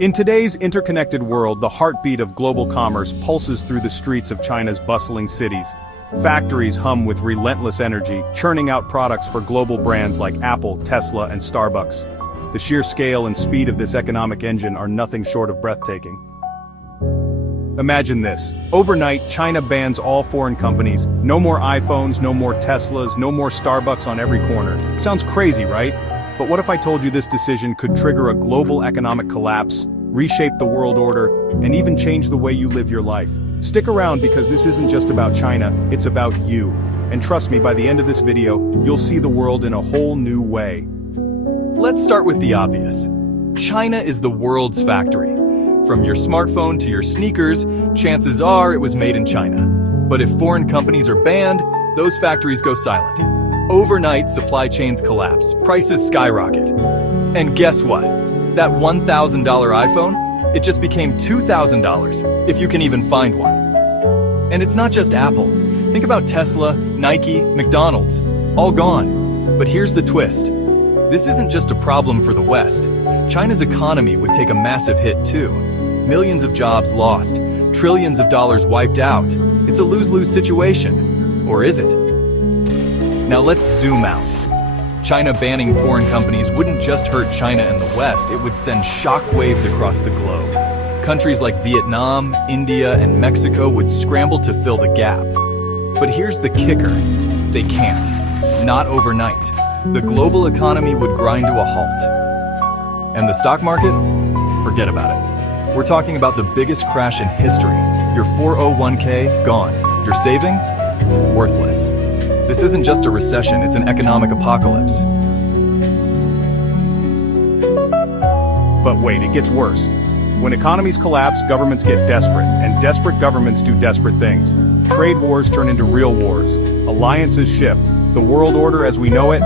In today's interconnected world, the heartbeat of global commerce pulses through the streets of China's bustling cities. Factories hum with relentless energy, churning out products for global brands like Apple, Tesla, and Starbucks. The sheer scale and speed of this economic engine are nothing short of breathtaking. Imagine this. Overnight, China bans all foreign companies. No more iPhones, no more Teslas, no more Starbucks on every corner. Sounds crazy, right? But what if I told you this decision could trigger a global economic collapse, reshape the world order, and even change the way you live your life? Stick around because this isn't just about China, it's about you. And trust me, by the end of this video, you'll see the world in a whole new way. Let's start with the obvious. China is the world's factory. From your smartphone to your sneakers, chances are it was made in China. But if foreign companies are banned, those factories go silent. Overnight, supply chains collapse, prices skyrocket. And guess what? That $1,000 iPhone, it just became $2,000, if you can even find one. And it's not just Apple. Think about Tesla, Nike, McDonald's, all gone. But here's the twist. This isn't just a problem for the West. China's economy would take a massive hit too. Millions of jobs lost, trillions of dollars wiped out. It's a lose-lose situation. Or is it? Now let's zoom out. China banning foreign companies wouldn't just hurt China and the West, it would send shockwaves across the globe. Countries like Vietnam, India, and Mexico would scramble to fill the gap. But here's the kicker. They can't. Not overnight. The global economy would grind to a halt. And the stock market? Forget about it. We're talking about the biggest crash in history. Your 401k, gone. Your savings? Worthless. This isn't just a recession, it's an economic apocalypse. But wait, it gets worse. When economies collapse, governments get desperate, and desperate governments do desperate things. Trade wars turn into real wars. Alliances shift. The world order as we know it,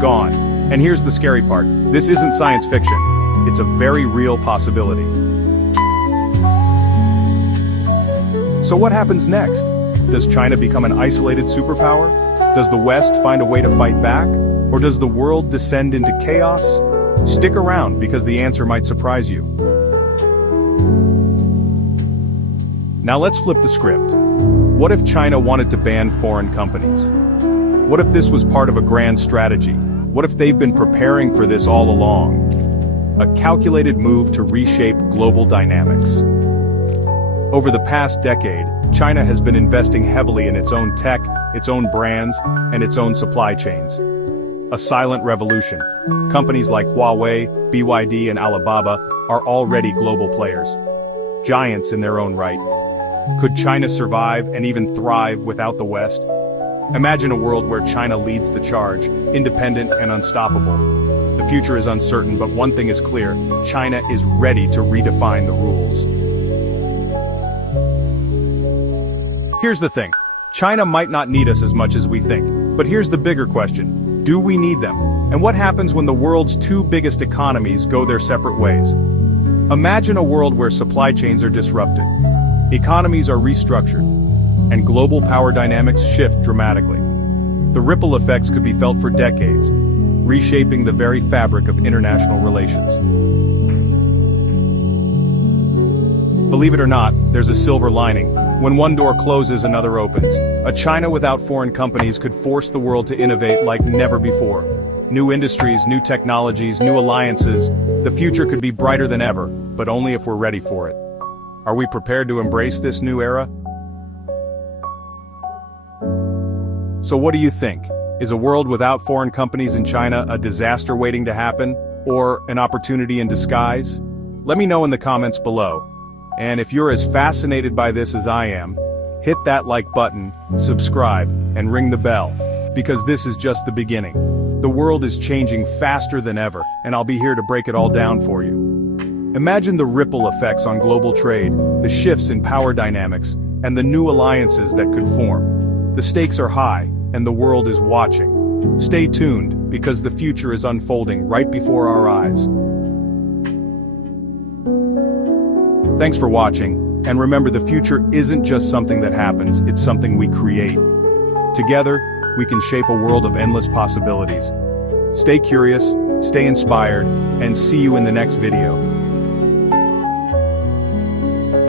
gone. And here's the scary part. This isn't science fiction. It's a very real possibility. So what happens next? Does China become an isolated superpower? Does the West find a way to fight back? Or does the world descend into chaos? Stick around because the answer might surprise you. Now let's flip the script. What if China wanted to ban foreign companies? What if this was part of a grand strategy? What if they've been preparing for this all along? A calculated move to reshape global dynamics. Over the past decade, China has been investing heavily in its own tech, its own brands, and its own supply chains. A silent revolution. Companies like Huawei, BYD, and Alibaba are already global players. Giants in their own right. Could China survive and even thrive without the West? Imagine a world where China leads the charge, independent and unstoppable. The future is uncertain, but one thing is clear. China is ready to redefine the rules. Here's the thing. China might not need us as much as we think, but here's the bigger question. Do we need them? And what happens when the world's two biggest economies go their separate ways? Imagine a world where supply chains are disrupted, economies are restructured, and global power dynamics shift dramatically. The ripple effects could be felt for decades, reshaping the very fabric of international relations. Believe it or not, there's a silver lining. When one door closes, another opens. A China without foreign companies could force the world to innovate like never before. New industries, new technologies, new alliances. The future could be brighter than ever, but only if we're ready for it. Are we prepared to embrace this new era? So what do you think? Is a world without foreign companies in China a disaster waiting to happen, or an opportunity in disguise? Let me know in the comments below. And if you're as fascinated by this as I am, hit that like button, subscribe, and ring the bell, because this is just the beginning. The world is changing faster than ever, and I'll be here to break it all down for you. Imagine the ripple effects on global trade, the shifts in power dynamics, and the new alliances that could form. The stakes are high, and the world is watching. Stay tuned, because the future is unfolding right before our eyes. Thanks for watching, and remember, the future isn't just something that happens, it's something we create. Together, we can shape a world of endless possibilities. Stay curious, stay inspired, and see you in the next video.